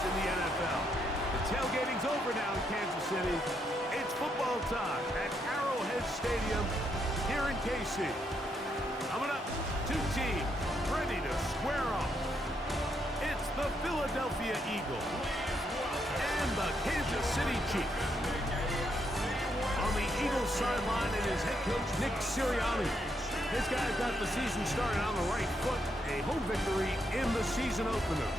Chiefs in the NFL. The tailgating's over now in Kansas City. It's football time at Arrowhead Stadium here in KC. Coming up, two teams ready to square off. It's the Philadelphia Eagles and the Kansas City Chiefs. On the Eagles sideline is head coach Nick Sirianni. This guy's got the season started on the right foot. A home victory in the season opener.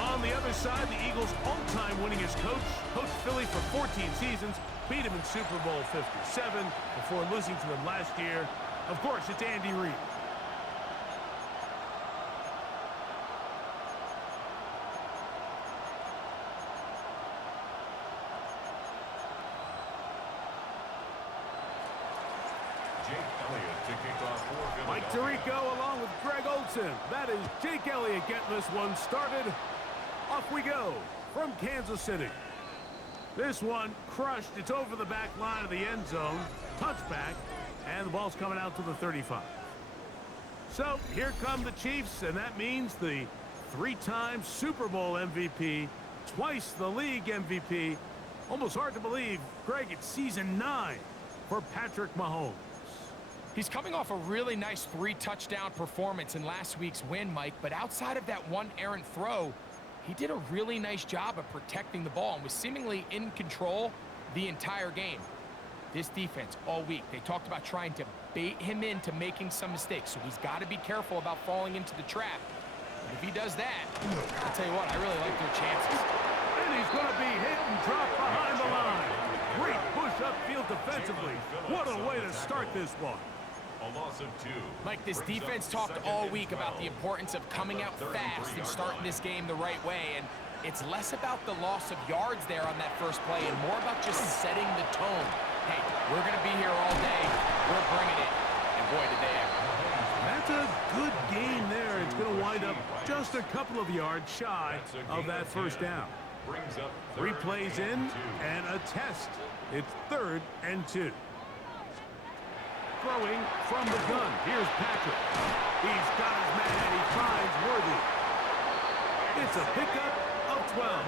On the other side, the Eagles' all-time winningest coach, coached Philly for 14 seasons, beat him in Super Bowl 57 before losing to them last year. Of course, it's Andy Reid. Mike Tirico along with Greg Olsen. That is Jake Elliott getting this one started. Off we go from Kansas City. This one crushed. It's over the back line of the end zone. Touchback. And the ball's coming out to the 35. So here come the Chiefs, and that means the three-time Super Bowl MVP, twice the league MVP. Almost hard to believe, Greg, it's season 9 for Patrick Mahomes. He's coming off a really nice 3-touchdown performance in last week's win, Mike, but outside of that one errant throw, he did a really nice job of protecting the ball and was seemingly in control the entire game. This defense all week, they talked about trying to bait him into making some mistakes, so he's got to be careful about falling into the trap. But if he does that, I'll tell you what, I really like their chances. And he's going to be hit and dropped behind the line. Great push upfield defensively. What a way to start this one. A loss of 2. Mike, this defense talked all week about the importance of coming out fast and starting this game the right way, and it's less about the loss of yards there on that first play and more about just setting the tone. Hey, we're going to be here all day. We're bringing it, and boy, did they ever. That's a good game there. It's going to wind up just a couple of yards shy of that first down. 3 plays in and a test. It's 3rd and 2. Throwing from the gun. Here's Patrick. He's got his man. He finds Worthy. It's a pickup of 12.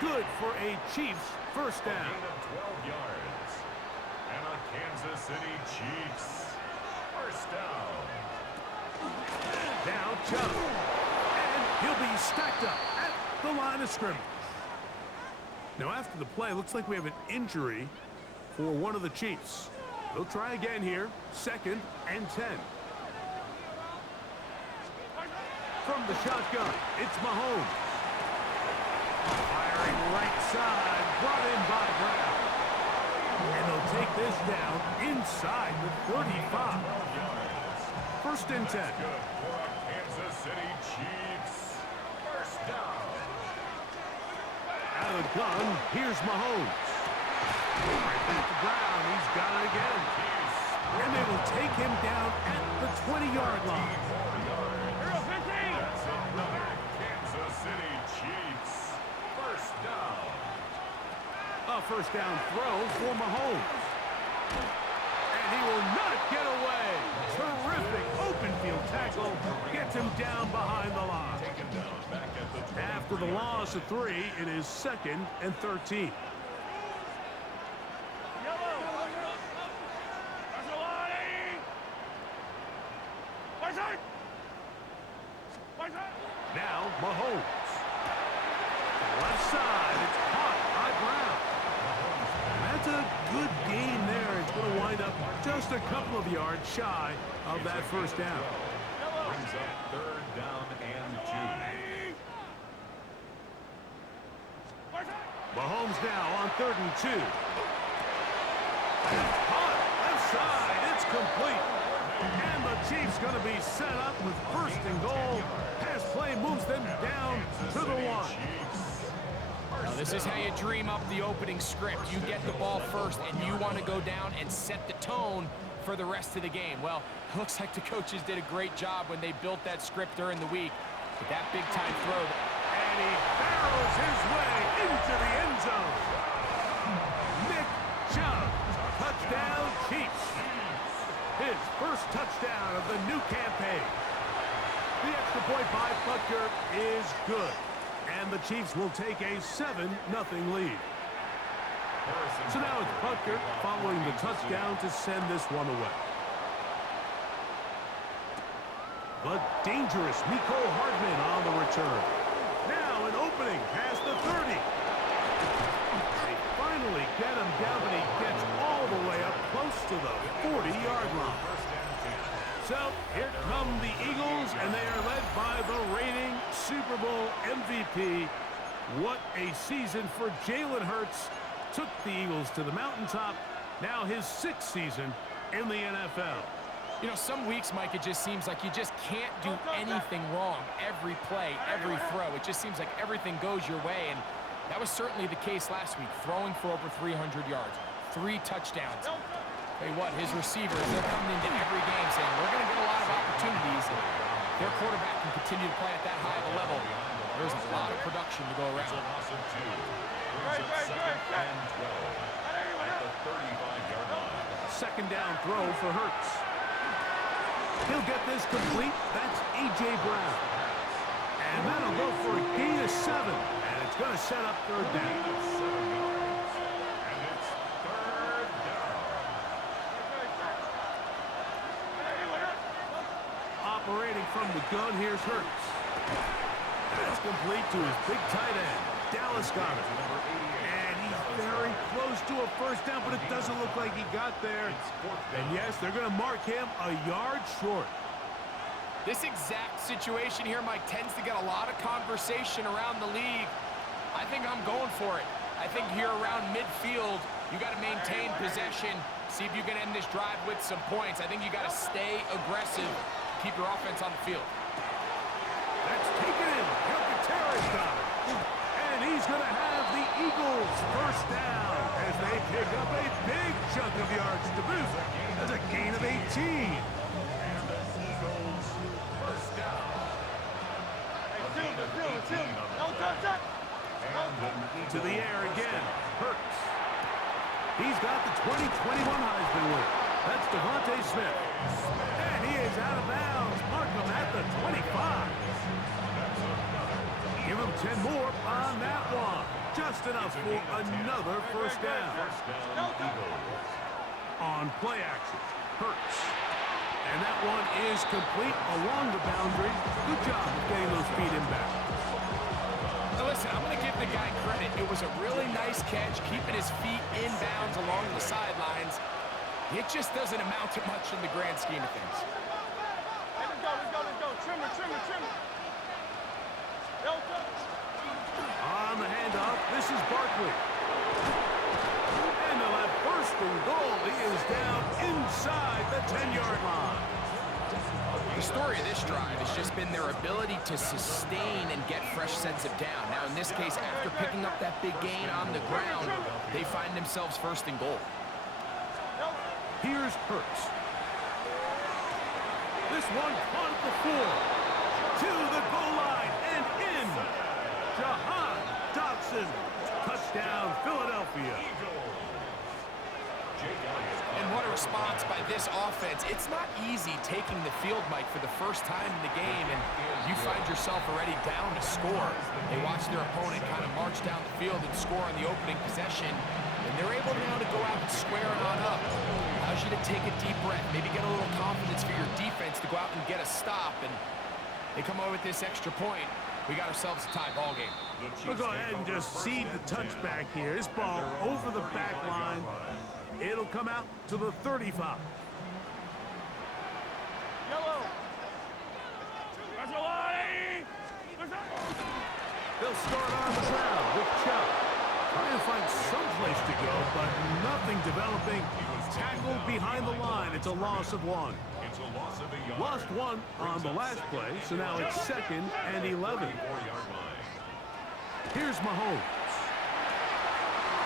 Good for a Chiefs first down. 12 yards. And a Kansas City Chiefs first down. Now Chubb. And he'll be stacked up at the line of scrimmage. Now after the play, looks like we have an injury for one of the Chiefs. They'll try again here. 2nd and 10. From the shotgun, it's Mahomes. Firing right side, brought in by Brown. And they'll take this down inside the 35. 1st and 10. Good for a Kansas City Chiefs first down. Out of the gun, here's Mahomes. Right back to Brown. He's got it again. And they will take him down at the 20-yard line. That's another Kansas City Chiefs first down. A first down throw for Mahomes. And he will not get away. Terrific open field tackle. Gets him down behind the line. After the loss of 3, it is 2nd and 13. Now Mahomes. Left side, it's caught by Brown. That's a good gain there. It's going to wind up just a couple of yards shy of that first down. Brings up 3rd down and 2. Mahomes now on 3rd and 2. It's caught left side. It's complete. And the Chiefs going to be set up with 1st and goal. Pass play moves them down to the 1. Now, this is how you dream up the opening script. You get the ball first, and you want to go down and set the tone for the rest of the game. Well, it looks like the coaches did a great job when they built that script during the week. But that big-time throw. And he barrels his way into the end zone. Nick Chubb, touchdown Chiefs. His first touchdown of the new campaign. The extra point by Butker is good. And the Chiefs will take a 7-0 lead. So now it's Butker following the touchdown to send this one away. But dangerous Miko Hardman on the return. Now an opening past the 30. They finally get him down, but he gets all the way up close to the 40-yard line. So here come the Eagles, and they are led by the reigning Super Bowl MVP. What a season for Jalen Hurts. Took the Eagles to the mountaintop. Now his 6th season in the NFL. You know, some weeks, Mike, it just seems like you just can't do anything wrong. Every play, every throw, it just seems like everything goes your way. And that was certainly the case last week, throwing for over 300 yards, 3 touchdowns. Hey, what, his receivers, they're coming into every game saying, we're going to get a lot of opportunities. And their quarterback can continue to play at that high of a level. There's a lot of production to go around. Second down throw for Hurts. He'll get this complete. That's A.J. Brown. And that'll go for a gain of 7. And it's going to set up third down. Operating from the gun, here's Hurts. That's complete to his big tight end. Dallas got it. And he's very close to a first down, but it doesn't look like he got there. And yes, they're going to mark him a yard short. This exact situation here, Mike, tends to get a lot of conversation around the league. I think I'm going for it. I think here around midfield, you got to maintain possession, see if you can end this drive with some points. I think you got to stay aggressive, keep your offense on the field. That's taken in. Hilkatera's got it. And he's going to have the Eagles first down as they pick up a big chunk of yards to boot. That's a gain of 18. And the Eagles first down. To the air again. Hurts. He's got the 2021 Heisman winner. That's Devontae Smith. And he is out of bounds. Mark him at the 25. Give him 10 more on that one. Just enough for another first down. On play action, Hurts. And that one is complete along the boundary. Good job of getting those feet in back. Now listen, I'm going to give the guy credit. It was a really nice catch, keeping his feet in bounds along the sidelines. It just doesn't amount to much in the grand scheme of things. Hey, let's go. Trimmer. On the handoff, this is Barkley. And they'll have first and goal. He is down inside the 10-yard line. The story of this drive has just been their ability to sustain and get fresh sets of down. Now, in this case, after picking up that big gain on the ground, they find themselves first and goal. Here's Hurts. This one on the 4. To the goal line and in. Jahan Dotson. Touchdown, Philadelphia. And what a response by this offense. It's not easy taking the field, Mike, for the first time in the game, and you find yourself already down to score. They watch their opponent kind of march down the field and score on the opening possession, and they're able now to go out and square it on up. Allows you to take a deep breath, maybe get a little confidence for your defense to go out and get a stop, and they come away with this extra point. We got ourselves a tie ball game. We'll go ahead and just cede the touchback here. This ball over the back line. It'll come out to the 35. Yellow. They'll start on the ground with Chubb. Trying to find some place to go, but nothing developing. Tackled behind the line. It's a loss of 1. Lost 1 on the last play, so now it's 2nd and 11. Here's Mahomes.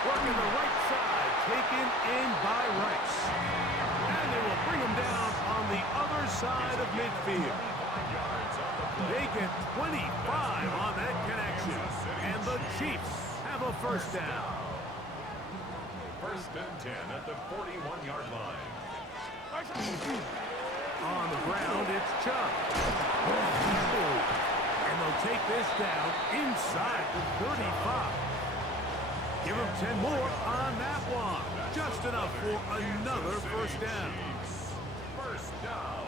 Working the right side, taken in by Rice. And they will bring him down on the other side of midfield. They get 25 on that connection. And the Chiefs have a first down. First and 10 at the 41-yard line. On the ground, it's Chubb. And they'll take this down inside the 35. Give him 10 more on that one. Just enough for another first down. First down.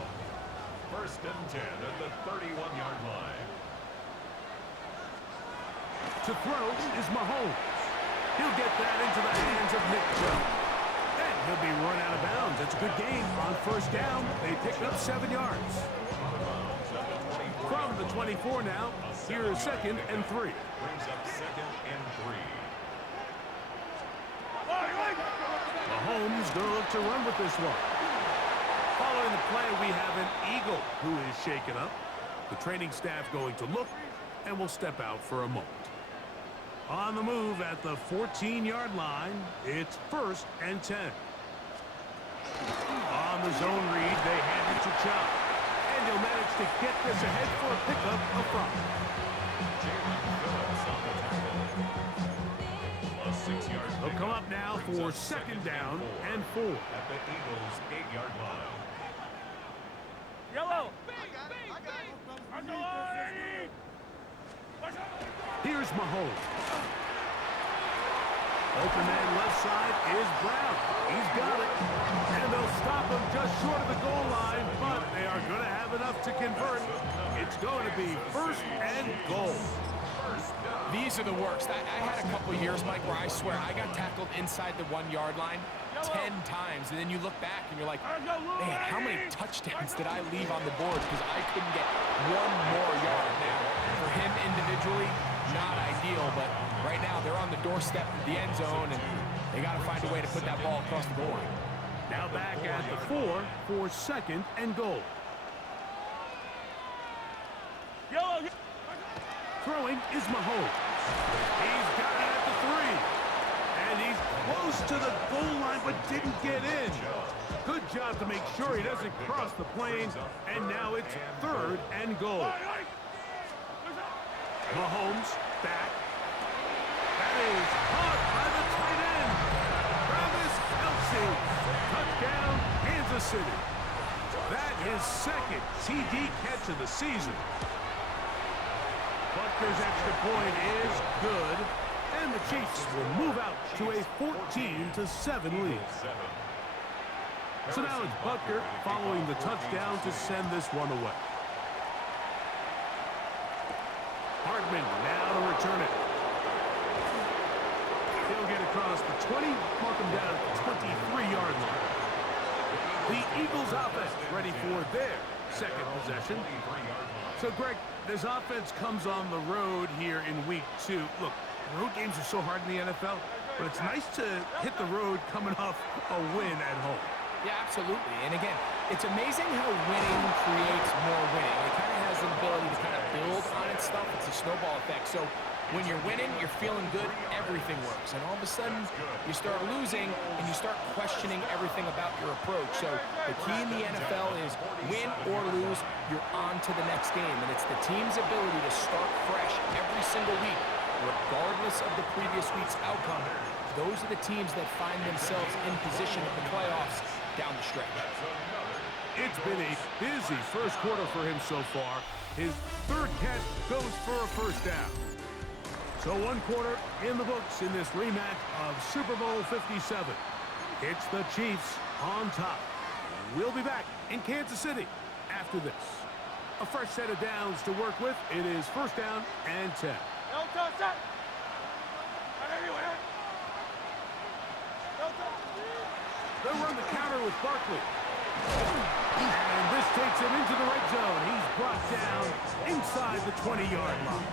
First and 10 at the 31-yard line. To throw is Mahomes. He'll get that into the hands of Nick Chubb. And he'll be run out of bounds. It's a good game. On first down, they picked up 7 yards. From the 24 now, here is 2nd and 3. Brings up 2nd and 3. Mahomes going to look to run with this one. Following the play, we have an Eagle who is shaken up. The training staff going to look and will step out for a moment. On the move at the 14-yard line, it's 1st and 10. On the zone read, they hand it to Chubb. And he'll manage to get this ahead for a pickup of 5. A 6-yard They'll come up now for 2nd down and 4. At the Eagles' 8-yard line. Yellow. Here's Mahomes. Open man left side is Brown. He's got it. And they'll stop him just short of the goal line, but they are going to have enough to convert. It's going to be 1st and goal. These are the worst. I had a couple years, Mike, where I swear I got tackled inside the 1-yard line 10 times, and then you look back and you're like, man, how many touchdowns did I leave on the board because I couldn't get one more yard? Now, for him individually, not ideal, but right now they're on the doorstep of the end zone, and they got to find a way to put that ball across the goal line. Now back at the 4 for 2nd and goal. Yellow. Throwing is Mahomes. He's got it at the 3. And he's close to the goal line but didn't get in. Good job to make sure he doesn't cross the plane. And now it's 3rd and goal. Mahomes back. That is caught by the tight end. Travis Kelce. Touchdown, Kansas City. That is 2nd TD catch of the season. Butker's extra point is good, and the Chiefs will move out to a 14-7 lead. So now it's Butker following the touchdown to send this one away. Hartman now to return it. He'll get across the 20, mark him down at the 23-yard line. The Eagles offense ready for their 2nd possession. So, Greg, this offense comes on the road here in week 2. Look, road games are so hard in the NFL, but it's nice to hit the road coming off a win at home. Yeah, absolutely. And again, it's amazing how winning creates more winning. It kind of has an ability to kind of build on its stuff. It's a snowball effect. So when you're winning, you're feeling good, everything works. And all of a sudden, you start losing, and you start questioning everything about your approach. So the key in the NFL is win or lose, you're on to the next game. And it's the team's ability to start fresh every single week, regardless of the previous week's outcome. Those are the teams that find themselves in position at the playoffs down the stretch. It's been a busy first quarter for him so far. His 3rd catch goes for a first down. So 1 quarter in the books in this rematch of Super Bowl 57. It's the Chiefs on top. We'll be back in Kansas City after this. A fresh set of downs to work with. It is 1st down and 10. They'll run the counter with Barkley. And this takes him into the red zone. He's brought down inside the 20-yard line.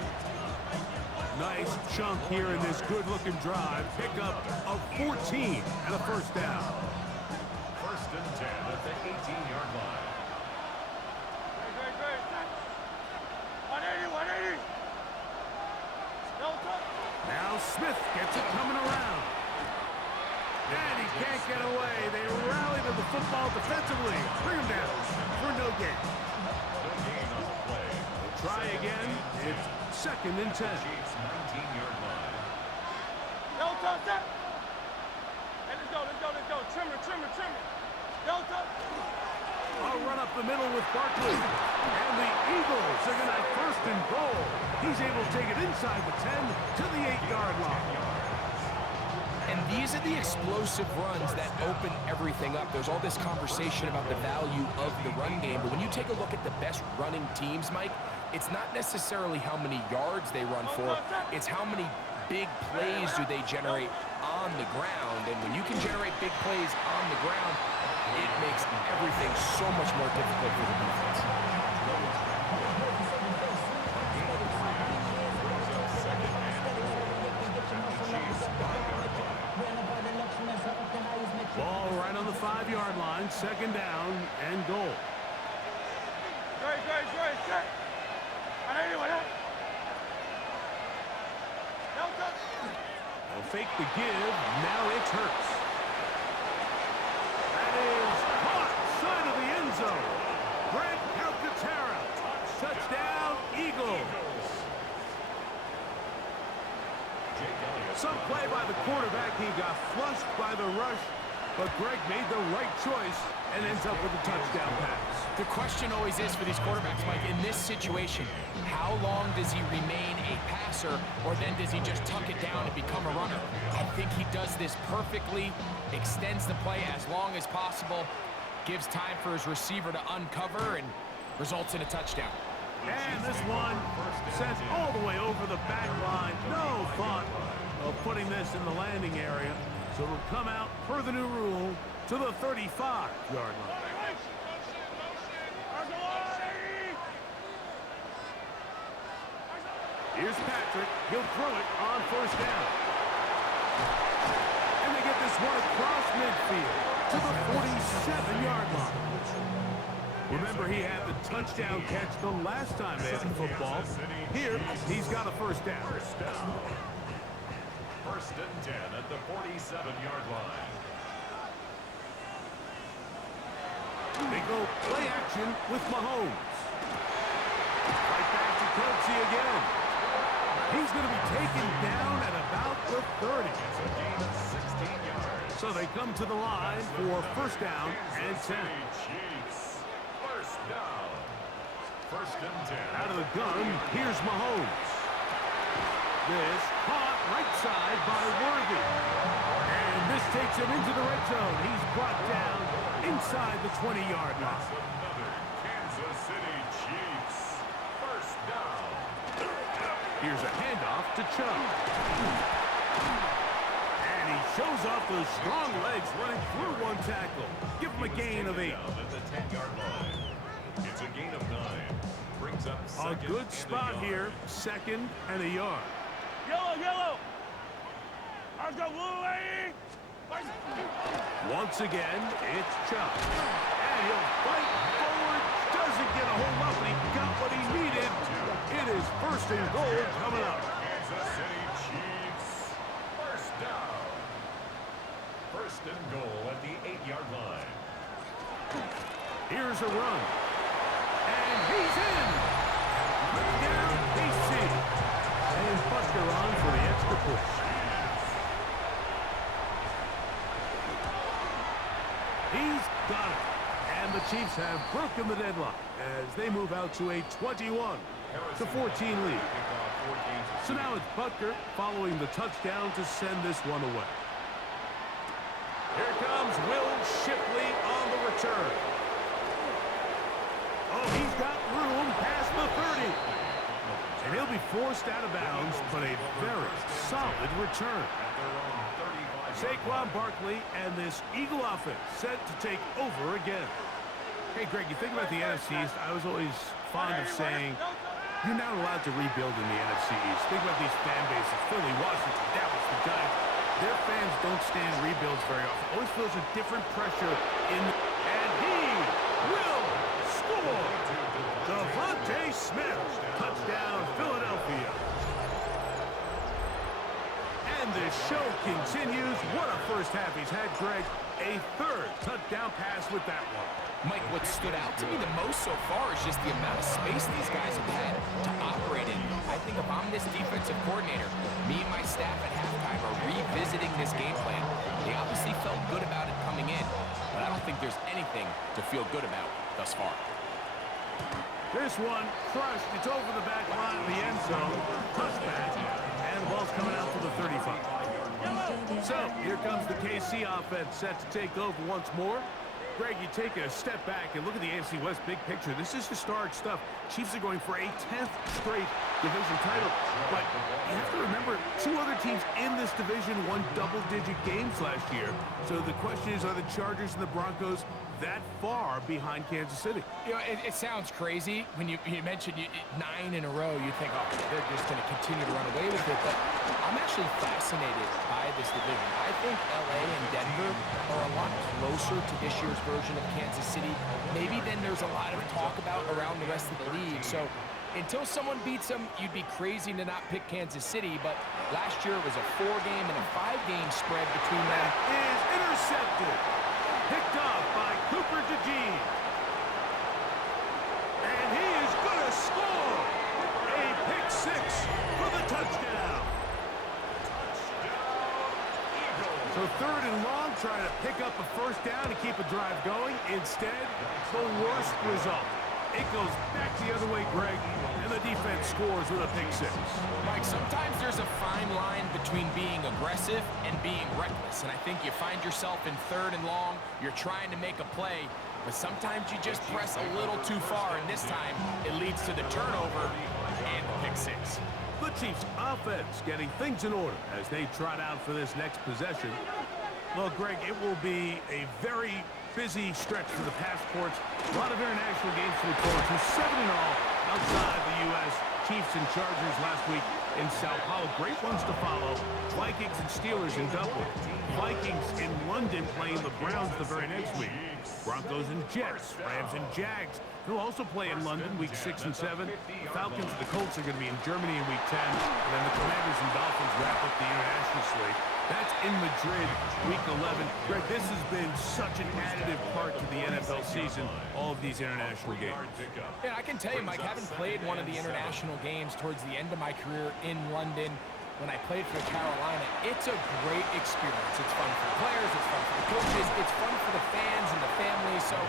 Nice chunk here in this good-looking drive. Pickup of 14 and a first down. 1st and 10 at the 18-yard line. Now Smith gets it coming around. And he can't get away. They rally to the football defensively. Bring him down for no gain. No gain on the play. They'll try again. It's 2nd and 10. Chiefs 19-yard line. Hey, let's go. Trimmer. I'll run up the middle with Barkley. And the Eagles are going to have 1st and goal. He's able to take it inside the 10 to the 8-yard line. And these are the explosive runs that open everything up. There's all this conversation about the value of the run game, but when you take a look at the best running teams, Mike, it's not necessarily how many yards they run for, it's how many big plays do they generate on the ground. And when you can generate big plays on the ground, it makes everything so much more difficult for the defense. Ball right on the 5-yard line, second down and goal. They'll fake the give, now it's Hurts. That is caught, side of the end zone. Greg Calcaterra, touchdown, Eagles. Some play by the quarterback, he got flushed by the rush, but Greg made the right choice and ends up with a touchdown pass. The question always is for these quarterbacks, Mike, in this situation, how long does he remain a passer, or then does he just tuck it down and become a runner? I think he does this perfectly, extends the play as long as possible, gives time for his receiver to uncover, and results in a touchdown. And this one sent all the way over the back line. No thought of putting this in the landing area. So it'll come out per the new rule to the 35-yard line. Here's Patrick. He'll throw it on first down. And they get this one across midfield to the 47-yard line. Remember, he had the touchdown catch the last time they had the football. Here, he's got a first down. First and 10 at the 47-yard line. They go play action with Mahomes. Right back to Kelsey again. He's going to be taken down at about the 30. It's a gain of 16 yards. So they come to the line for first down and 10. Chiefs. First down. First and 10. Out of the gun, here's Mahomes. This caught right side by Worthy. And this takes him into the red zone. He's brought down inside the 20-yard line. Another Kansas City Chiefs. First down. Here's a handoff to Chubb. And he shows off those strong legs running through one tackle. Give him a gain of 8. At the 10-yard line. It's a gain of 9. Brings up A second good and spot a yard. here, second and a yard. Yellow. Let's go, blue lady. Once again, it's Chubb. And he'll fight forward. Doesn't get a hold up, but he got what he needed. It is first and goal coming up. Kansas City Chiefs. First down. First and goal at the 8-yard line. Here's a run. And he's in. Touchdown, KC. And Buster on for the extra push. He's got it. And the Chiefs have broken the deadlock as they move out to a 21-14 lead. So now it's Butker following the touchdown to send this one away. Here comes Will Shipley on the return. Oh, he's got room past the 30. And he'll be forced out of bounds, but a very solid return. Saquon Barkley and this Eagle offense set to take over again. Hey, Greg, you think about the NFC East, I was always fond of saying, you're not allowed to rebuild in the NFC East. Think about these fan bases, Philly, Washington, Dallas, the Giants. Their fans don't stand rebuilds very often. Always feels a different pressure in, and he will score. Devontae Smith, touchdown, Philadelphia. And the show continues. What a first half he's had, Greg. A third touchdown pass with that one. Mike, what stood out to me the most so far is just the amount of space these guys have had to operate in. I think if I'm this defensive coordinator, me and my staff at halftime are revisiting this game plan. They obviously felt good about it coming in, but I don't think there's anything to feel good about thus far. This one crushed. It's over the back line of the end zone. Touchback. And the ball's coming out to the 35. So, here comes the KC offense set to take over once more. Greg, you take a step back and look at the AFC West big picture. This is historic stuff. Chiefs are going for a 10th straight division title. But you have to remember, two other teams in this division won double-digit games last year. So the question is, are the Chargers and the Broncos that far behind Kansas City? You know, it sounds crazy when you mentioned 9 in a row. You think, oh, they're just going to continue to run away with it. But I'm actually fascinated by this division. I think LA and Denver are a lot closer to this year's version of Kansas City, maybe than there's a lot of talk about around the rest of the league. So until someone beats them, you'd be crazy to not pick Kansas City. But last year it was a 4-game and a 5-game spread between them. Is intercepted. Picked off by Cooper DeJean. And he is going to score a pick 6 for the touchdown. So 3rd and long, trying to pick up a first down to keep a drive going. Instead, the worst result. It goes back the other way, Greg, and the defense scores with a pick 6. Mike, sometimes there's a fine line between being aggressive and being reckless. And I think you find yourself in 3rd and long, you're trying to make a play, but sometimes you just press a little too far, and this time it leads to the turnover and the pick 6. The Chiefs offense getting things in order as they trot out for this next possession. Well, Greg, it will be a very busy stretch for the passports. A lot of international games to look forward to. 7 in all outside the U.S. Chiefs and Chargers last week in Sao Paulo. Great ones to follow. Vikings and Steelers in Dublin. Vikings in London playing the Browns the very next week. Broncos and Jets. Rams and Jags. They'll also play in London week 6 and 7. The Falcons and the Colts are going to be in Germany in week 10. And then the Commanders and Dolphins wrap up the international slate. That's in Madrid, week 11. Greg, this has been such an additive part to the NFL season, all of these international games. Yeah, I can tell you, Mike, having played one of the international games towards the end of my career in London, when I played for Carolina, it's a great experience. It's fun for the players, it's fun for the coaches, it's fun for the fans and the families. So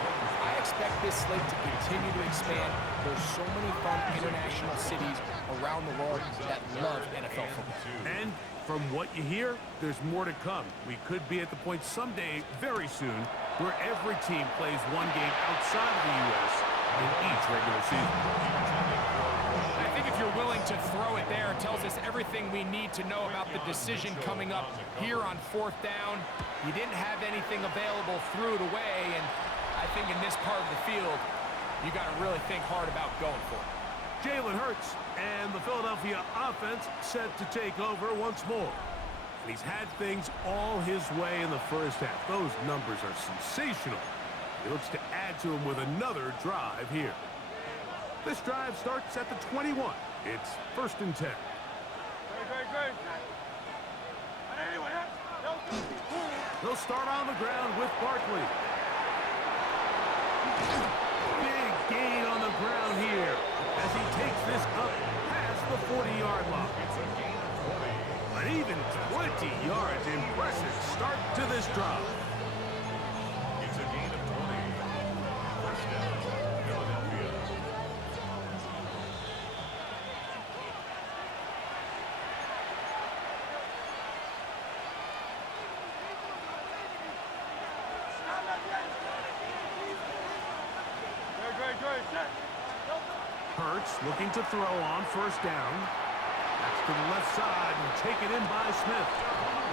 I expect this slate to continue to expand. There's so many fun international cities around the world that love NFL football. And from what you hear, there's more to come. We could be at the point someday, very soon, where every team plays one game outside of the U.S. in each regular season. I think if you're willing to throw it there, it tells us everything we need to know about the decision coming up here on 4th down. You didn't have anything available, threw it away, and I think in this part of the field, you got to really think hard about going for it. Jalen Hurts and the Philadelphia offense set to take over once more. And he's had things all his way in the first half. Those numbers are sensational. He looks to add to them with another drive here. This drive starts at the 21. It's 1st and 10. They'll start on the ground with Barkley. Big gain on the ground here as he takes this up past the 40-yard line. An even 20 yards. Impressive start to this drive. It's a gain of 20. First down, Philadelphia. Hurts looking to throw on 1st down. That's to the left side and taken in by Smith.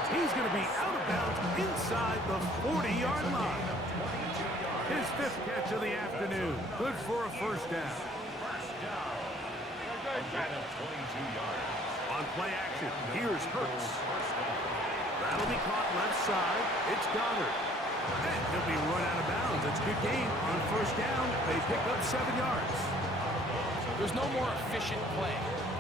He's going to be out of bounds inside the 40-yard line. His 5th catch of the afternoon. Good for a 1st down. A gain of 22 yards. On play action, here's Hurts. That'll be caught left side. It's Goddard. And he'll be run out of bounds. It's a good gain on 1st down. They pick up 7 yards. There's no more efficient play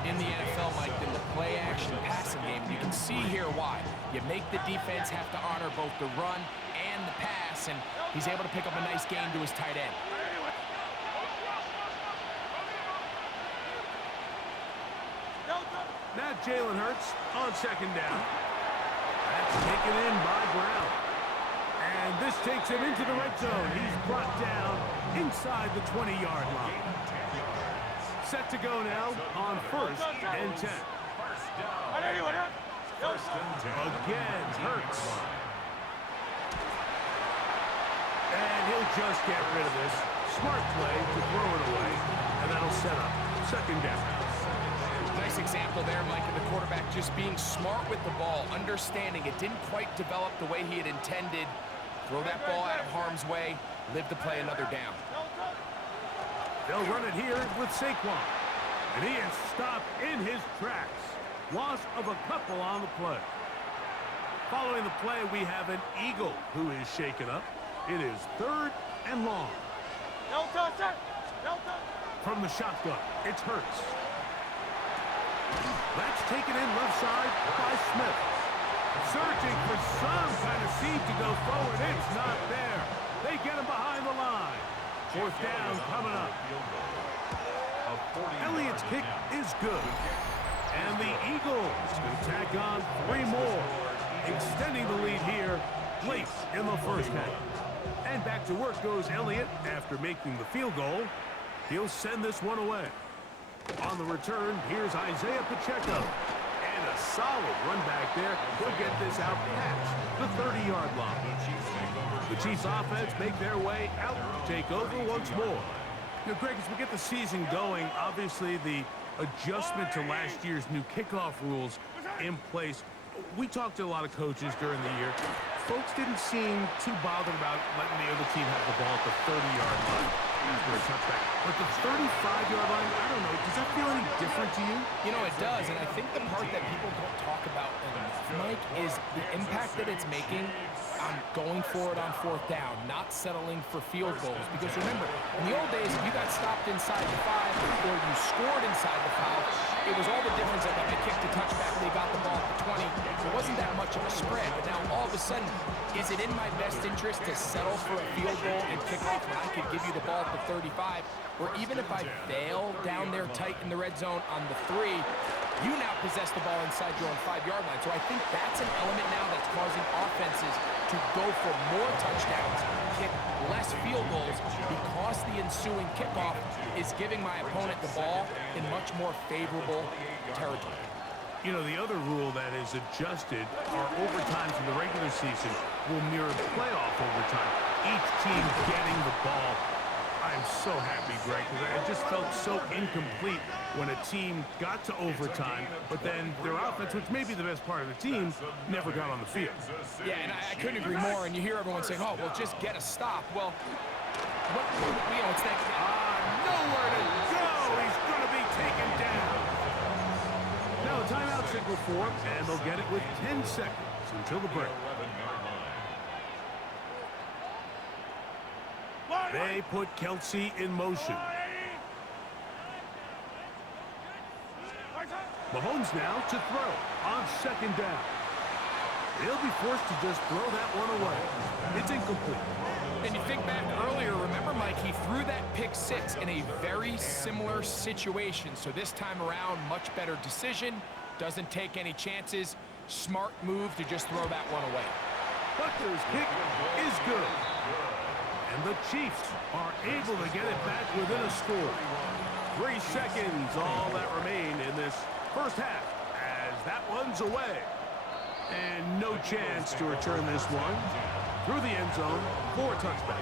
in the NFL, Mike, than the play-action passing game. You can see here why. You make the defense have to honor both the run and the pass, and he's able to pick up a nice gain to his tight end. Now Jalen Hurts on 2nd down. That's taken in by Brown. And this takes him into the red zone. He's brought down inside the 20-yard line. Set to go now on 1st and 10. Again, Hurts. And he'll just get rid of this. Smart play to throw it away, and that'll set up 2nd down. Nice example there, Mike, of the quarterback just being smart with the ball, understanding it didn't quite develop the way he had intended. Throw that ball out of harm's way, live to play another down. They'll run it here with Saquon. And he is stopped in his tracks. Loss of a couple on the play. Following the play, we have an Eagle who is shaken up. It is 3rd and long. From the shotgun, it's Hurts. That's taken in left side by Smith. Searching for some kind of seed to go forward. It's not there. They get him behind the line. 4th down coming up. Elliott's kick is good. And the Eagles can tack on 3 more, extending the lead here late in the 1st half. And back to work goes Elliott after making the field goal. He'll send this one away. On the return, here's Isaiah Pacheco. And a solid run back there. He'll get this out past the 30-yard line. The Chiefs offense make their way out to take over once more. You know, Greg, as we get the season going, obviously the adjustment to last year's new kickoff rules in place. We talked to a lot of coaches during the year. Folks didn't seem too bothered about letting the other team have the ball at the 30-yard line after a touchback. But the 35-yard line, I don't know, does that feel any different to you? You know, it does, and I think the part that people don't talk about enough, Mike, is the impact that it's making on going for it on 4th down, not settling for field goals. Because remember, in the old days, if you got stopped inside the 5 or you scored inside the 5, it was all the difference. Like, I kicked a touchback, they got the ball at the 20. It wasn't that much of a spread. But now, all of a sudden, is it in my best interest to settle for a field goal and kick off when I could give you the ball at the 35? Or even if I fail down there tight in the red zone on the 3, you now possess the ball inside your own 5-yard line. So I think that's an element now that's causing offenses to go for more touchdowns, kick less field goals, because the ensuing kickoff is giving my opponent the ball in much more favorable territory. You know, the other rule that is adjusted are overtimes in the regular season will mirror playoff overtime. Each team getting the ball. I'm so happy, Greg, because I just felt so incomplete when a team got to overtime, but then their offense, which may be the best part of the team, never got on the field. Yeah, and I couldn't agree more. And you hear everyone saying, oh, well, just get a stop. Well, it's that... Nowhere to go. He's going to be taken down. Now a timeout signal for him, and they'll get it with 10 seconds until the break. They put Kelsey in motion. Mahomes now to throw on 2nd down. He'll be forced to just throw that one away. It's incomplete. And you think back earlier, remember, Mike, he threw that pick 6 in a very similar situation. So this time around, much better decision. Doesn't take any chances. Smart move to just throw that one away. Butler's kick is good. And the Chiefs are able to get it back within a score. 3 seconds, all that remain in this 1st half, as that one's away. And no chance to return this one through the end zone for a touchback.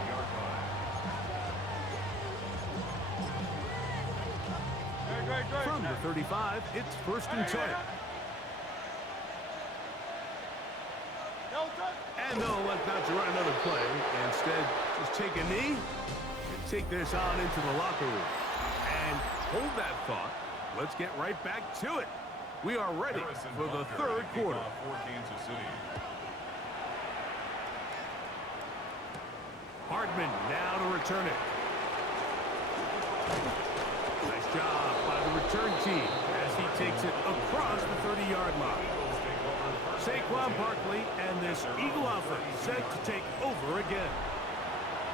From the 35, it's 1st and 10. And they'll elect not to run another play. Instead, just take a knee and take this on into the locker room. And hold that thought. Let's get right back to it. We are ready for the 3rd quarter. Hardman now to return it. Nice job by the return team as he takes it across the 30-yard line. Saquon Barkley and this Eagle offense set to take over again.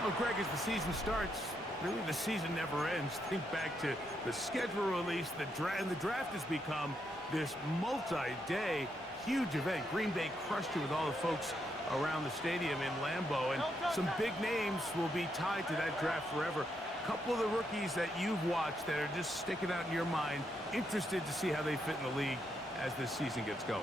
Well, Greg, as the season starts, really the season never ends. Think back to the schedule release, the draft has become this multi-day huge event. Green Bay crushed it with all the folks around the stadium in Lambeau, and some big names will be tied to that draft forever. A couple of the rookies that you've watched that are just sticking out in your mind, interested to see how they fit in the league as this season gets going.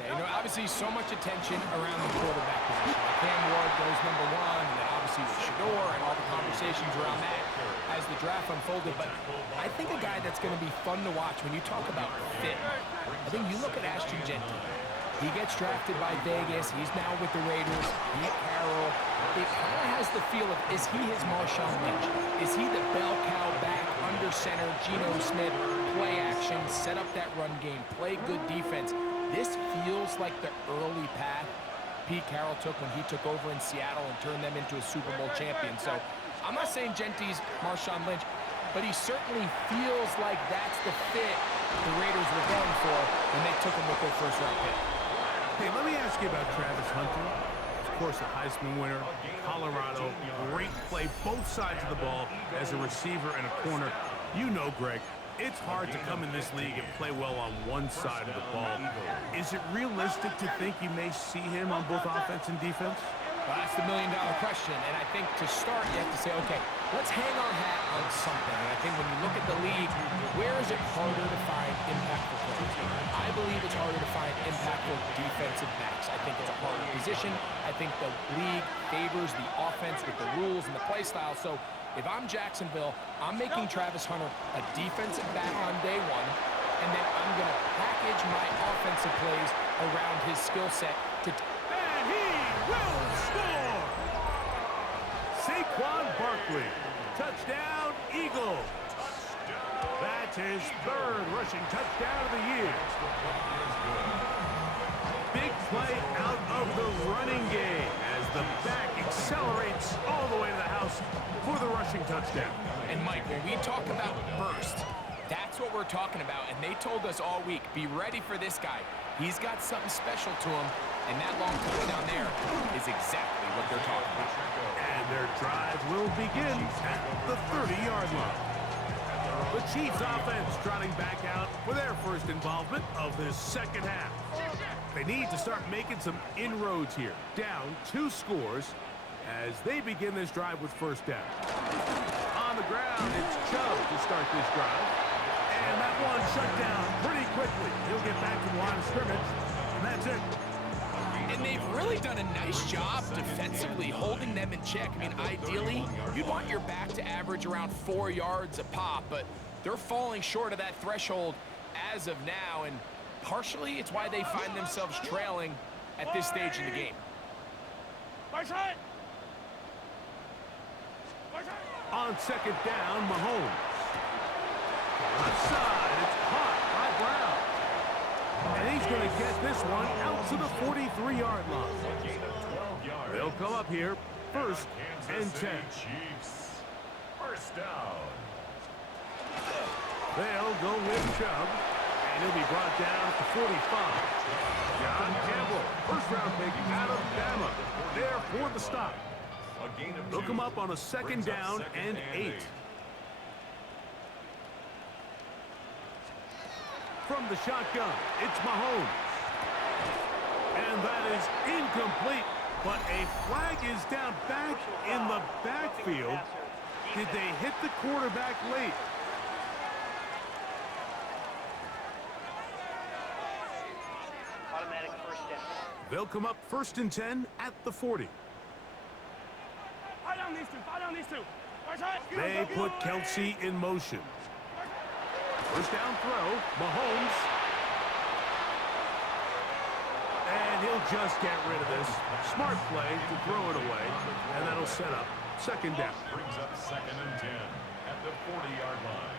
Yeah, you know, obviously so much attention around the quarterback position. Cam Ward goes #1, and then obviously with Shador and all the conversations around that as the draft unfolded. But I think a guy that's going to be fun to watch when you talk about fit, I think you look at Ashton Genty. He gets drafted by Vegas. He's now with the Raiders. Pete Carroll. It kind of has the feel of, is he his Marshawn Lynch? Is he the bell cow back under center, Geno Smith, play action, set up that run game, play good defense? This feels like the early path Pete Carroll took when he took over in Seattle and turned them into a Super Bowl champion. So I'm not saying Genty's Marshawn Lynch, but he certainly feels like that's the fit the Raiders were going for when they took him with their first-round pick. Hey, let me ask you about Travis Hunter. Of course, a Heisman winner, Colorado, great play, both sides of the ball as a receiver and a corner. You know, Greg, it's hard to come in this league and play well on one side of the ball. Is it realistic to think you may see him on both offense and defense? Well, that's the million-dollar question, and I think to start, you have to say, okay, let's hang our hat on something. And I think when you look at the league, where is it harder to find impactful players? I believe it's harder to find impactful defensive backs. I think it's a harder position. I think the league favors the offense with the rules and the play style. So if I'm Jacksonville, I'm making Travis Hunter a defensive back on day one, and then I'm going to package my offensive plays around his skill set to... And he will score! Saquon Barkley, touchdown Eagles. That's his third rushing touchdown of the year. Big play out of the running game as the back accelerates all the way to the house for the rushing touchdown. And Mike, when we talk about burst, that's what we're talking about. And they told us all week, be ready for this guy. He's got something special to him, and that long touchdown there is exactly what they're talking about. And their drive will begin at the 30-yard line. The Chiefs offense trotting back out for their first involvement of this second half. They need to start making some inroads here. Down 2 scores as they begin this drive with first down. On the ground, it's Chubb to start this drive. And that one shut down pretty quickly. He'll get back to the line of scrimmage, and that's it. And they've really done a nice job defensively holding them in check. I mean, ideally, you'd want your back to average around 4 yards a pop, but they're falling short of that threshold as of now, and partially it's why they find themselves trailing at this stage in the game. On second down, Mahomes. Left side, it's caught by Brown. And he's going to get this one out to the 43-yard line. They'll come up here, first and 10. Chiefs. First down. They'll go with Chubb, and he'll be brought down to 45. John Campbell, first-round pick out of Bama, there for the stop. They'll come up on a second down and 8. From the shotgun, it's Mahomes. And that is incomplete, but a flag is down back in the backfield. Did they hit the quarterback late? Automatic first down. They'll come up first and 10 at the 40. Fight on these two. They put Kelsey in motion. First down throw, Mahomes. And he'll just get rid of this. Smart play to throw it away, and that'll set up second down. Brings up second and 10 at the 40-yard line.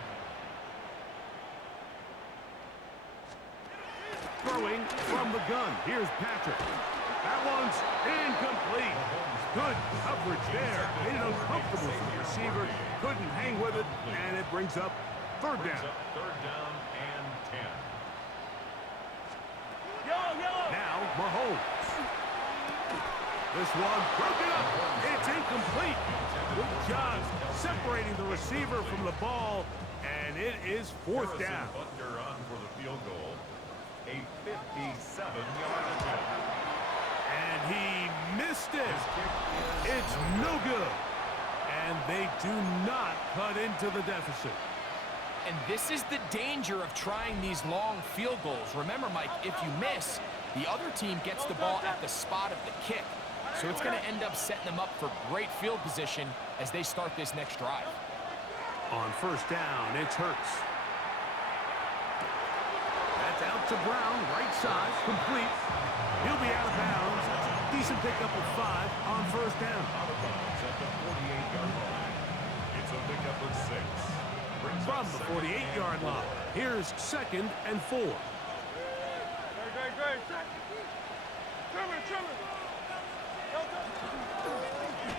Throwing from the gun. Here's Patrick. That one's incomplete. Good coverage there. Made it uncomfortable for the receiver. Couldn't hang with it, and it brings up third down. Third down and 10. Now, Mahomes. This one broken up. It's incomplete. Good job separating the receiver from the ball, and it is fourth down. Butler on for the field goal. A 57-yard attempt. And he missed it. It's no good. And they do not cut into the deficit. And this is the danger of trying these long field goals. Remember, Mike, if you miss, the other team gets the ball at the spot of the kick. So it's going to end up setting them up for great field position as they start this next drive. On first down, it's Hurts. That's out to Brown, right side, complete. He'll be out of bounds. Decent pickup of 5 on first down. Out of bounds at the 48-yard line. It's a pickup of 6. From the 48-yard line, here's 2nd and 4.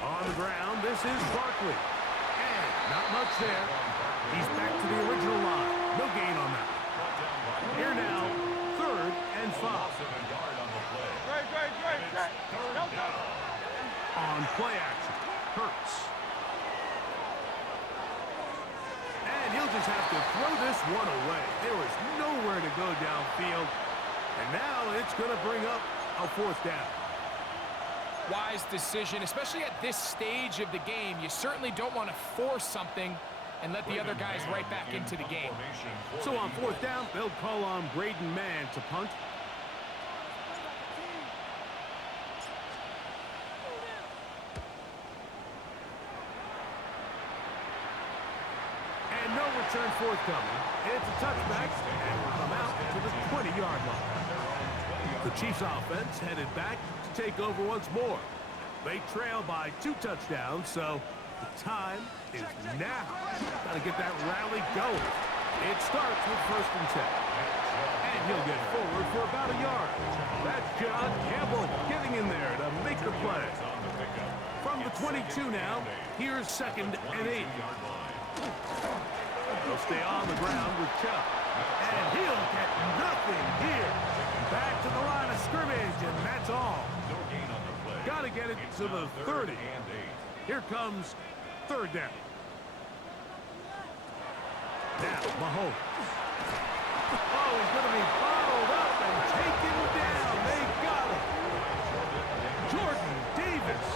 On the ground, this is Barkley. And not much there. He's back to the original line. No gain on that. Here now, 3rd and 5. On play action, Hurts. And he'll just have to throw this one away. There was nowhere to go downfield. And now it's going to bring up a 4th down. Wise decision, especially at this stage of the game. You certainly don't want to force something and let the other guys right back into the game. So on 4th down, they'll call on Braden Mann to punt. And no return forthcoming. It's a touchback, and will come out to the 20-yard line. The Chiefs offense headed back to take over once more. They trail by 2 touchdowns, so the time is now. Got to get that rally going. It starts with 1st and 10. And he'll get forward for about a yard. That's John Campbell getting in there to make the play. From the 22 now, here's 2nd and 8. They'll stay on the ground with Chubb. And he'll get nothing here. Back to the line of scrimmage, and that's all. Got to get it to the 30. Here comes 3rd down. Now, Mahomes. Oh, he's going to be bottled up and taken down. They got him. Jordan Davis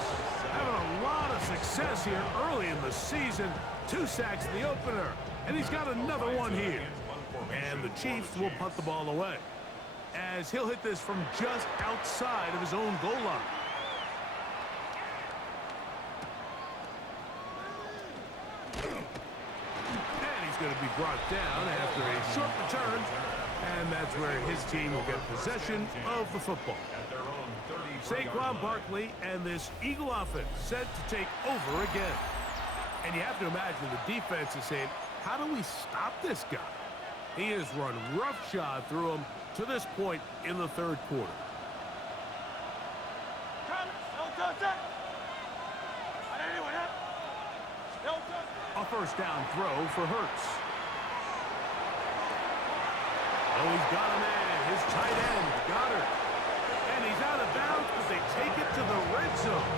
having a lot of success here early in the season. 2 sacks in the opener, and he's got another one here. And the Chiefs will punt the ball away, as he'll hit this from just outside of his own goal line. And he's going to be brought down after a short return, and that's where his team will get possession of the football. Saquon Barkley and this Eagle offense set to take over again. And you have to imagine the defense is saying, how do we stop this guy? He has run roughshod through him to this point in the 3rd quarter. A 1st down throw for Hurts. Oh, he's got a man. His tight end, Goddard. And he's out of bounds, but they take it to the red zone.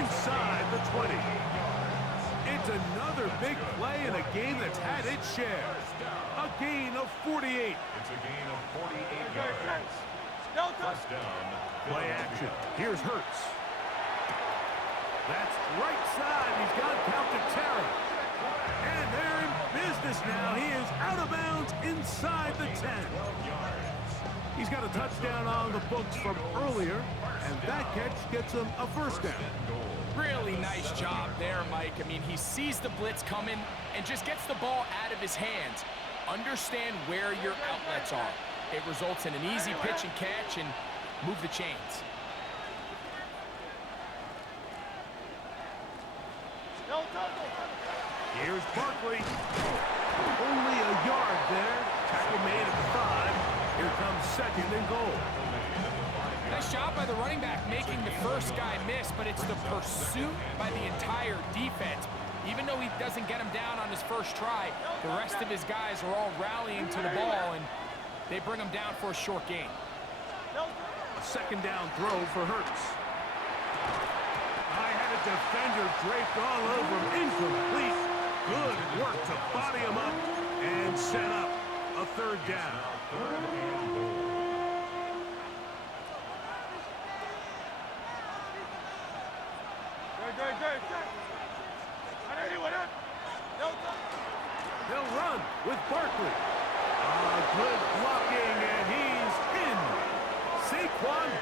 Inside the 20. It's another big play in a game that's had its share. A gain of 48. It's a gain of 48 yards. First down. Play action. Here's Hurts. That's right side. He's got Calcaterra. And they're in business now. He is out of bounds inside the 10. He's got a touchdown on the books from earlier, and that catch gets him a 1st down. Really nice job there, Mike. I mean, he sees the blitz coming and just gets the ball out of his hands. Understand where your outlets are. It results in an easy pitch and catch and move the chains. Here's Barkley. Only a yard there. Tackle made at the 5. Here comes 2nd and goal. Nice job by the running back making the first guy miss, but it's the pursuit by the entire defense. Even though he doesn't get him down on his first try, the rest of his guys are all rallying to the ball, and they bring him down for a short gain. A 2nd down throw for Hurts. I had a defender draped all over him. Incomplete. Good work to body him up and set up a 3rd down.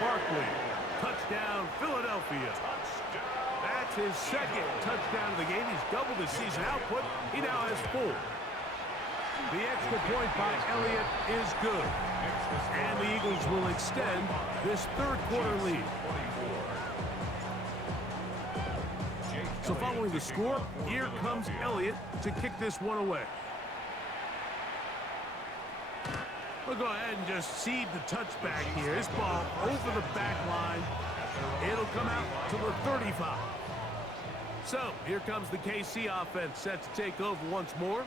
Barkley. Touchdown, Philadelphia. That's his second touchdown of the game. He's doubled his season output. He now has 4. The extra point by Elliott is good. And the Eagles will extend this third-quarter lead. So following the score, here comes Elliott to kick this one away. We'll go ahead and just seed the touchback here. This ball over the back line. It'll come out to the 35. So here comes the KC offense set to take over once more.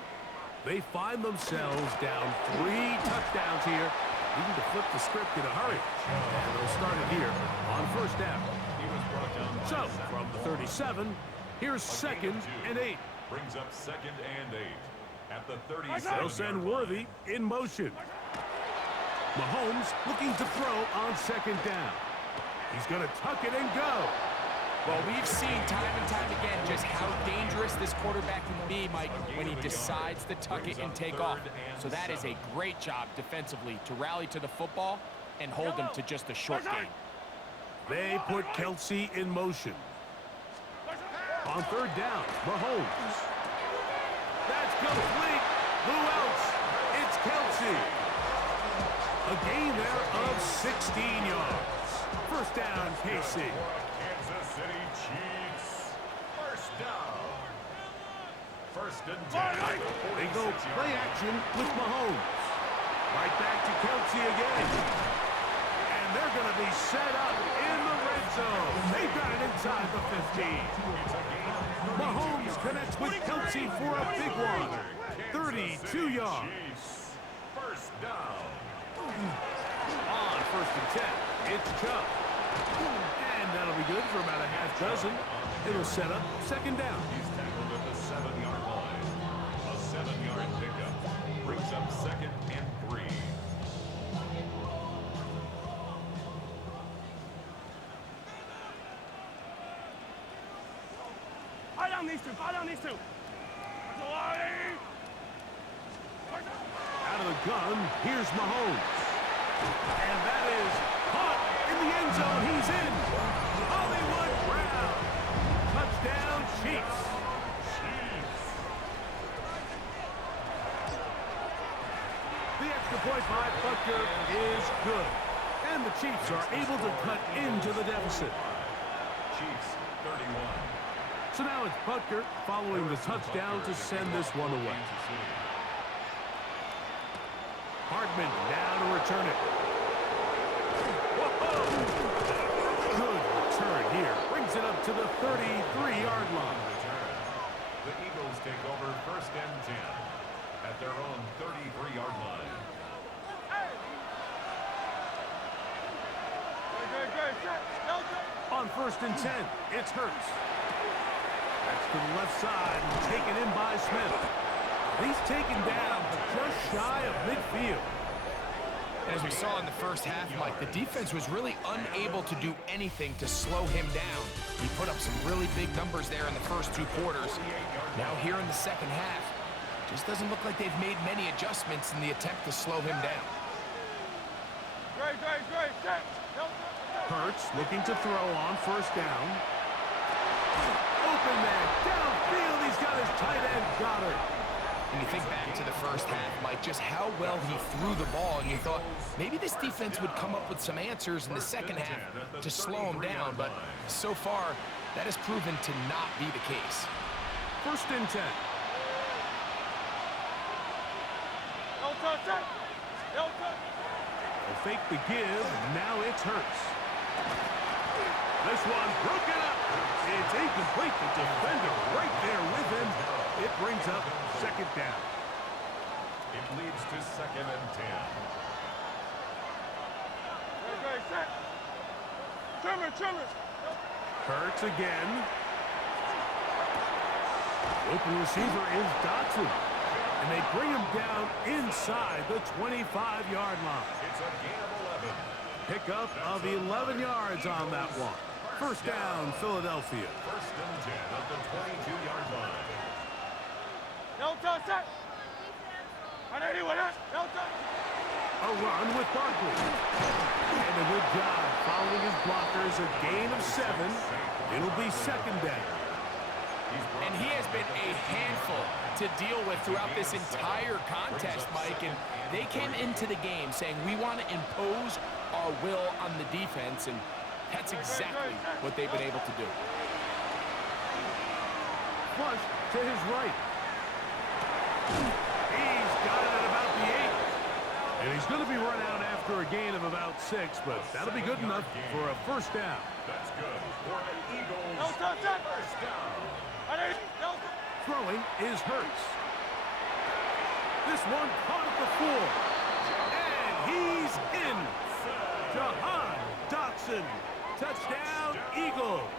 They find themselves down 3 touchdowns here. Even to flip the script in a hurry. And they'll start it here on first down. So from the 37, here's 2nd and 8. Brings up 2nd and 8 at the 37. They'll send Worthy in motion. Mahomes looking to throw on 2nd down. He's going to tuck it and go. Well, we've seen time and time again just how dangerous this quarterback can be, Mike, when he decides to tuck it and take off. So that is a great job defensively to rally to the football and hold him to just a short gain. They put Kelsey in motion. On 3rd down, Mahomes. That's complete. Who else? It's Kelsey. A gain there of 16 yards. First down, KC. Kansas City Chiefs. First down. 1st and 10. They go play action with Mahomes. Right back to Kelsey again. And they're going to be set up in the red zone. They've got it inside the 15. Mahomes connects with Kelsey for a big one. 32 yards. First down. On 1st and 10, it's Chubb. And that'll be good for about a half dozen. It'll set up 2nd down. He's tackled at the 7-yard line. A 7-yard pickup brings up 2nd and 3. Fire down these two. Fire down these two. Out of the gun, here's Mahomes. And that is caught in the end zone. He's in. Hollywood Brown. Touchdown, Chiefs. The extra point by Butker is good. And the Chiefs are able to cut into the deficit. Chiefs 31. So now it's Butker following the touchdown to send this one away. Hardman now to return it. Whoa! Good return here. Brings it up to the 33-yard line. The Eagles take over 1st and 10 at their own 33-yard line. On 1st and 10, it's Hurts. That's to the left side and taken in by Smith. He's taken down just shy of midfield. As we saw in the first half, Mike, the defense was really unable to do anything to slow him down. He put up some really big numbers there in the first 2 quarters. Now here in the second half, just doesn't look like they've made many adjustments in the attempt to slow him down. Hurts looking to throw on 1st down. Open man, downfield, he's got his tight end, Goddard. And you think back to the first half, Mike, just how well he threw the ball, and you thought maybe this defense would come up with some answers in the second half to slow him down, but so far, that has proven to not be the case. 1st and 10. They'll fake the give, and now it's Hurts. This one broken up. It's incomplete. The defender right there with him. It brings up 2nd down. It leads to 2nd and 10. Hurts again. Open receiver is Dotson. And they bring him down inside the 25-yard line. It's a gain of 11. Pickup of 11 yards on that one. 1st down, Philadelphia. 1st and 10 at the 22-yard line. A run with Barkley. And a good job following his blockers, a gain of 7. It'll be second down. And he has been a handful to deal with throughout this entire contest, Mike. And they came into the game saying, we want to impose our will on the defense, and that's exactly what they've been able to do. Flush to his right. He's got it at about the 8. And he's going to be run out after a gain of about 6, but that'll be good enough for a first down. That's good for the Eagles. First down. Throwing is Hurts. This one caught at the 4. And he's in. Jahan Dotson. Touchdown, Eagles.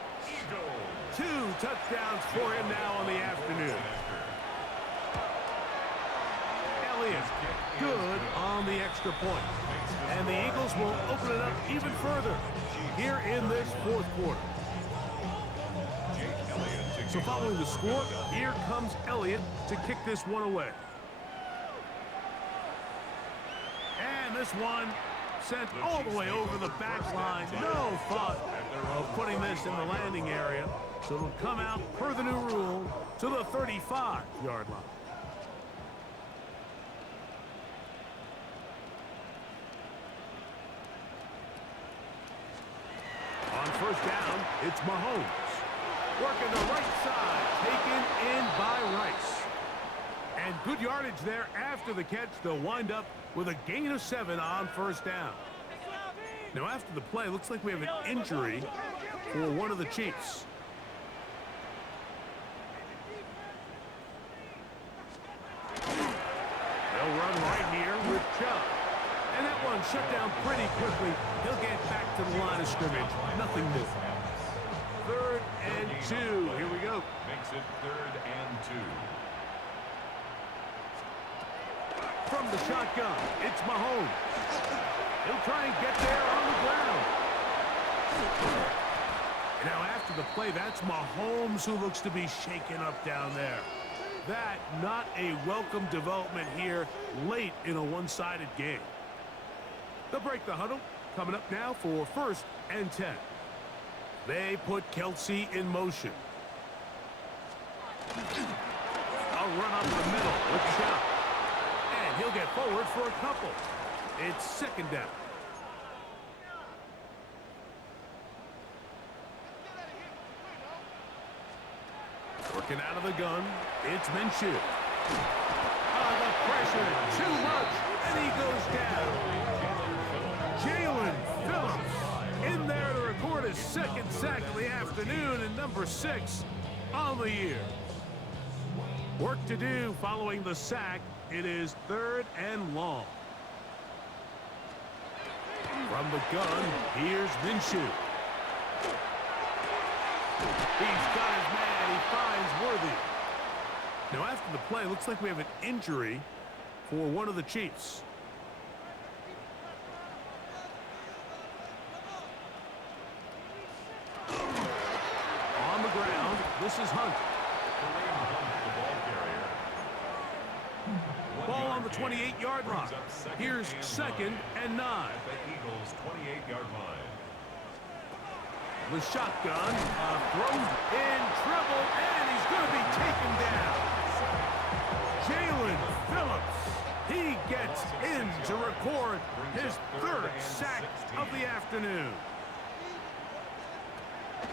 2 touchdowns for him now on the afternoon. Elliott, good on the extra point. And the Eagles will open it up even further here in this fourth quarter. So following the score, here comes Elliott to kick this one away. And this one sent all the way over the back line. No thought of putting this in the landing area. So it'll come out per the new rule to the 35-yard line. On first down, it's Mahomes. Working the right side, taken in by Rice. And good yardage there after the catch. They'll wind up with a gain of 7 on first down. Now after the play, looks like we have an injury for one of the Chiefs. They'll run right here with Chubb. And that one shut down pretty quickly. He'll get back to the line of scrimmage. Nothing new. 3rd and 2. Here we go. Makes it 3rd and 2. From the shotgun, it's Mahomes. He'll try and get there on the ground. And now after the play, that's Mahomes who looks to be shaken up down there. That not a welcome development here late in a one-sided game. They'll break the huddle. Coming up now for 1st and 10. They put Kelsey in motion. A run up the middle with Chubb. And he'll get forward for a couple. It's second down. Working out of the gun, it's Minshew. The pressure, too much, and he goes down. Jalen Phillips in there to record his 2nd sack of the afternoon and number 6 on the year. Work to do following the sack. It is 3rd and long. From the gun, here's Minshew. He's got his man. He finds Worthy. Now after the play, looks like we have an injury for one of the Chiefs. On the ground, this is Hunt. Ball on the 28-yard line. Here's 2nd and 9. The Eagles' 28-yard line. The shotgun, throws in trouble, and he's going to be taken down. Jalen Phillips, he gets in to record his 3rd sack of the afternoon.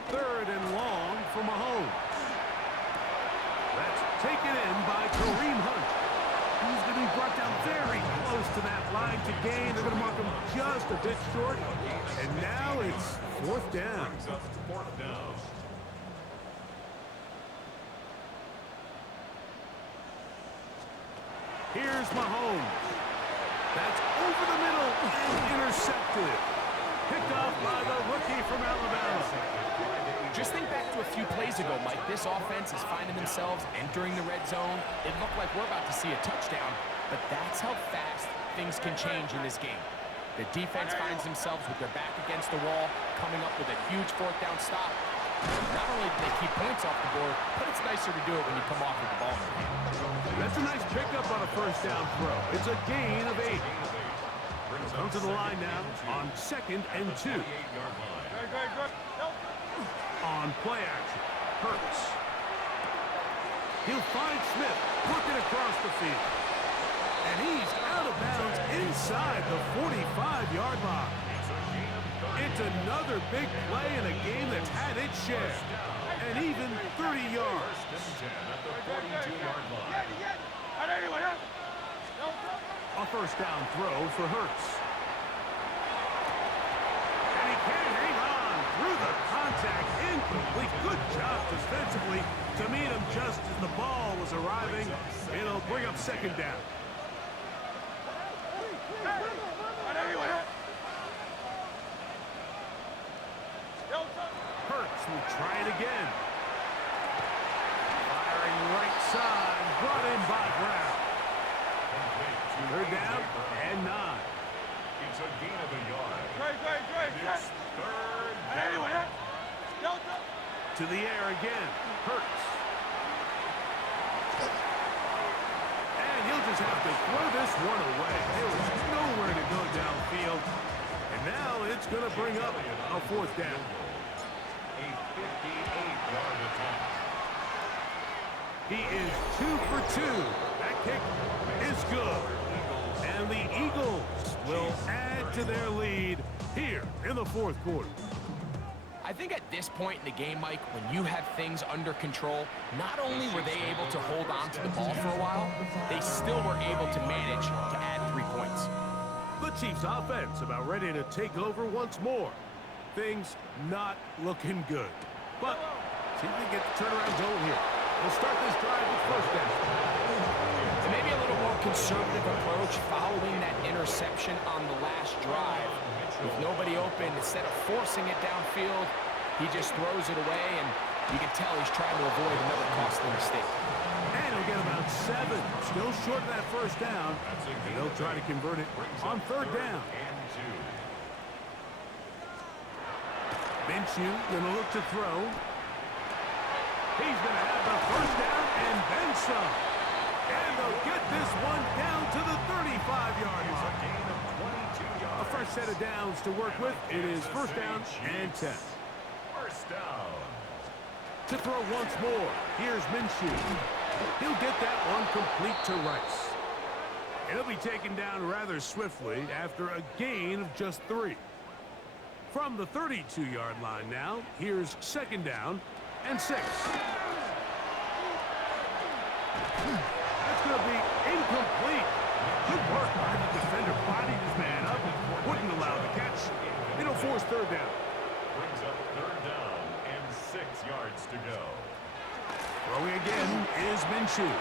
3rd and long for Mahomes. That's taken in by Kareem Hunt. He's going to be brought down very close to that line to gain. They're going to mark him just a bit short. And now it's 4th down. 4th down. Here's Mahomes. That's over the middle and intercepted. Picked off by the rookie from Alabama. Just think back to a few plays ago, Mike. This offense is finding themselves entering the red zone. It looked like we're about to see a touchdown, but that's how fast things can change in this game. The defense finds themselves with their back against the wall, coming up with a huge 4th down stop. Not only do they keep points off the board, but it's nicer to do it when you come off with the ball in your hand. That's a nice pickup on a 1st down throw. It's a gain of 8. Brings Come to the line now on 2nd and 2. On play action, Hurts. He'll find Smith working across the field. And he's out of bounds inside the 45-yard line. It's another big play in a game that's had its share. And even 30 yards. A first down throw for Hurts. And he can't hang on through the contact. Incomplete. Good job defensively to meet him just as the ball was arriving. It'll bring up 2nd down. Hurts will try it again. Firing right side, brought in by Brown. 3rd down and 9. It's a gain of a yard. It's 3rd down. To the air again, Hurts. And he'll just have to throw this one away. There was nowhere to go downfield. And now it's going to bring up a 4th down. A 58-yard attempt. He is 2 for 2. That kick is good. And the Eagles will add to their lead here in the 4th quarter. I think at this point in the game, Mike, when you have things under control, not only were they able to hold on to the ball for a while, they still were able to manage to add 3 points. The Chiefs offense about ready to take over once more. Things not looking good. But see if they get the turnaround going here. We'll start this drive with 1st down. Maybe a little more conservative approach following that interception on the last drive. With nobody open, instead of forcing it downfield, he just throws it away, and you can tell he's trying to avoid another costly mistake. And he'll get about 7. Still short of that 1st down. And they'll try to convert it on 3rd down. Minshew going to look to throw. He's going to have the 1st down and then some. And they'll get this one down to the 35-yard line. A fresh set of downs to work with. It is 1st down and 10. 1st down. To throw once more. Here's Minshew. He'll get that one complete to Rice. And he'll be taken down rather swiftly after a gain of just 3. From the 32-yard line now, here's 2nd down and 6. That's going to be incomplete. Good work by the defender. Bodied his man up. Wouldn't allow the catch. It'll force 3rd down. Brings up 3rd down and 6 yards to go. Throwing again is Minshew.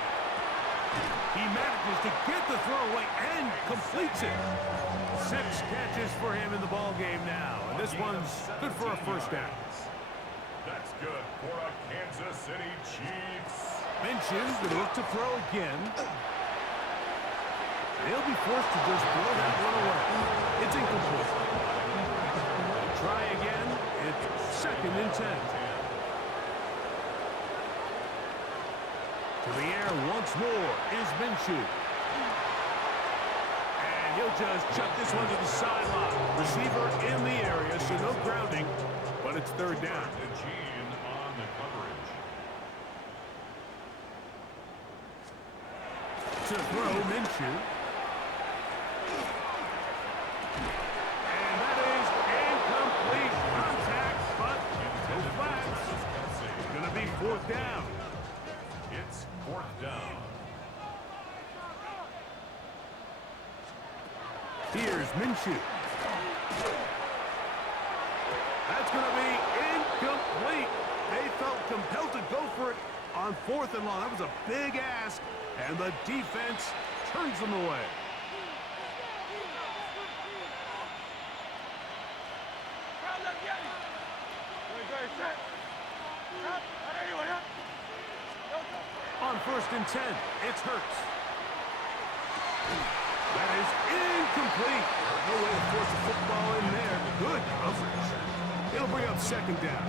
He manages to get the throw away and completes it. 6 catches for him in the ball game now. And this one's good for a 1st down. That's good for a Kansas City Chiefs. Minshew's going to look to throw again. They'll be forced to just throw that one away. It's incomplete. They'll try again. It's 2nd and 10. To the air once more is Minshew. And he'll just chuck this one to the sideline. Receiver in the area, so no grounding, but it's 3rd down. Gene on the coverage. To throw, Minshew. And that is incomplete contact, but no flags. It's going to be 4th down. It's 4th down. Here's Minshew. That's going to be incomplete. They felt compelled to go for it on 4th and long. That was a big ask, and the defense turns them away. On 1st and 10, it's Hurts. That is incomplete. No way to force a football in there. Good coverage. It'll bring up 2nd down.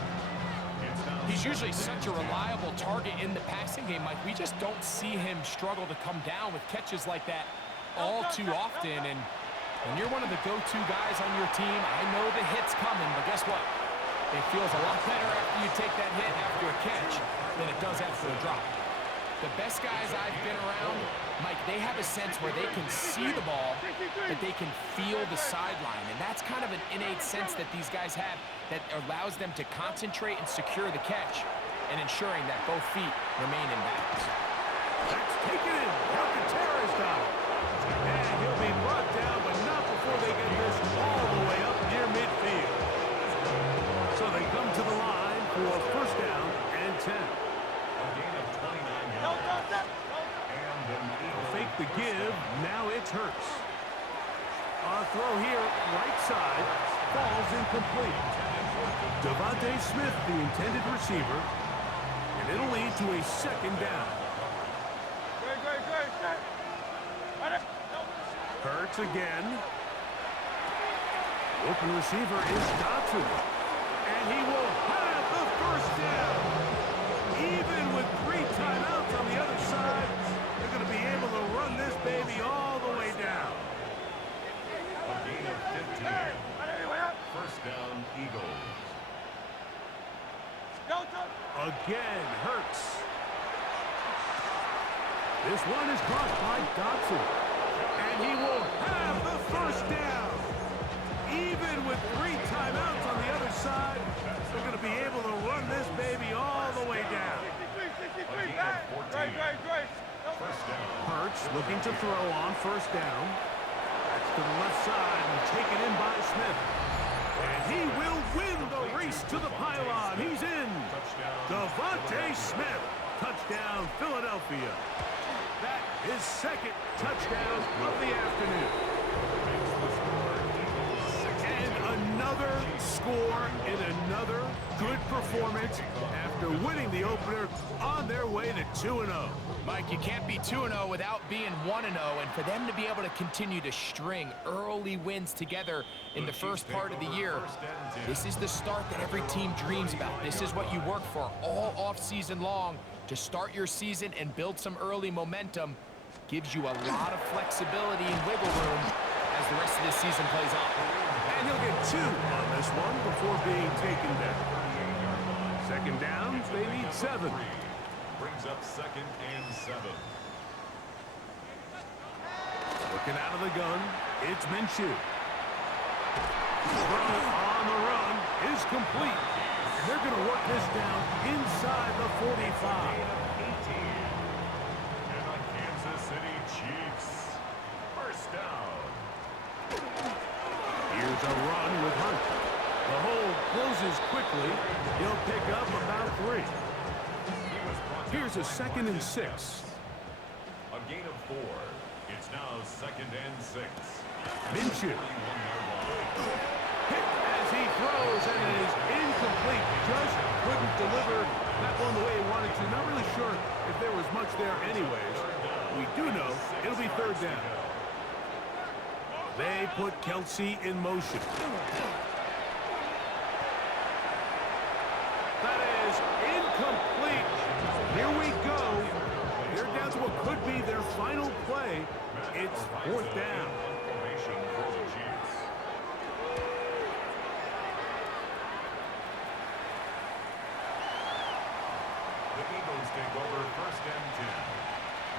He's usually such a reliable target in the passing game, Mike. We just don't see him struggle to come down with catches like that all too often. And When you're one of the go-to guys on your team, I know the hit's coming, but guess what? It feels a lot better after you take that hit after a catch than it does after a drop. The best guys I've been around, Mike, they have a sense where they can see the ball, but they can feel the sideline. And that's kind of an innate sense that these guys have that allows them to concentrate and secure the catch and ensuring that both feet remain in balance. That's taken in. Alcantara's got it. And he'll be brought down, but not before they get this all the way up near midfield. So they come to the line for first down and 10. A gain of 29 yards. And an Eagle. Fake the give. Now it's Hurts. A throw here, right side, falls incomplete. Devontae Smith, the intended receiver, and it'll lead to a second down. Hurts again. Open receiver is Dotson. And he will have the first down. Even with 3 timeouts on the other side, they're going to be able to run this baby all the way down. A gain of 15. First down, Eagles. Again, Hurts. This one is caught by Dotson. And he will have the first down. Even with 3 timeouts on the other side, they're going to be able to run this baby all the way down. A gain of 14. First down. Hurts looking to throw on first down. That's to the left side and taken in by Smith. And he will win the race to the pylon. He's in. Devontae Smith. Touchdown, Philadelphia. That is second touchdown of the afternoon. And another score in another good performance after winning the opener on their way to 2-0. Mike, you can't be 2-0 without being 1-0, and for them to be able to continue to string early wins together in the first part of the year, this is the start that every team dreams about. This is what you work for all off-season long to start your season and build some early momentum. Gives you a lot of flexibility and wiggle room as the rest of this season plays on. And he'll get 2 on this one before being taken down. Second down, they need 7. Brings up second and 7. Looking out of the gun, it's Minshew. Throw on the run is complete. And they're going to work this down inside the 45. And the Kansas City Chiefs. First down. Here's a run with Hunt. The hole closes quickly. He'll pick up about 3. Here's a second and 6. A gain of 4. It's now second and 6. Minshew. Hit as he throws, and it is incomplete. Just couldn't deliver that one the way he wanted to. Not really sure if there was much there anyways. We do know it'll be third down. They put Kelsey in motion. That is incomplete. Here we go. They're down to what could be their final play. It's fourth down. The Eagles take over first and 10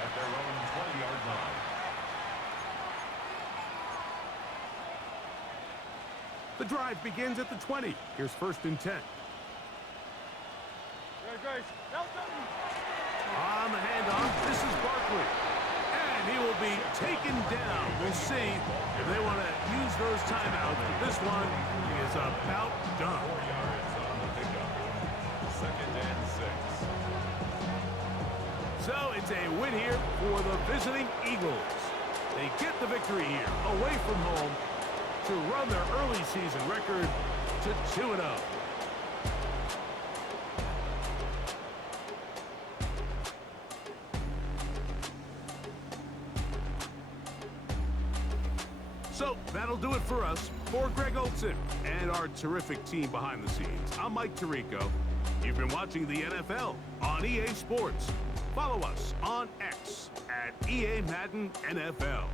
at their own 20-yard line. The drive begins at the 20. Here's first and 10. On the handoff, this is Barkley. And he will be taken down. We'll see if they want to use those timeouts. But this one is about done. 4 yards on the pickup. Second and 6. So it's a win here for the visiting Eagles. They get the victory here, away from home, to run their early season record to 2-0. So that'll do it for us. For Greg Olson and our terrific team behind the scenes, I'm Mike Tirico. You've been watching the NFL on EA Sports. Follow us on X at EA Madden NFL.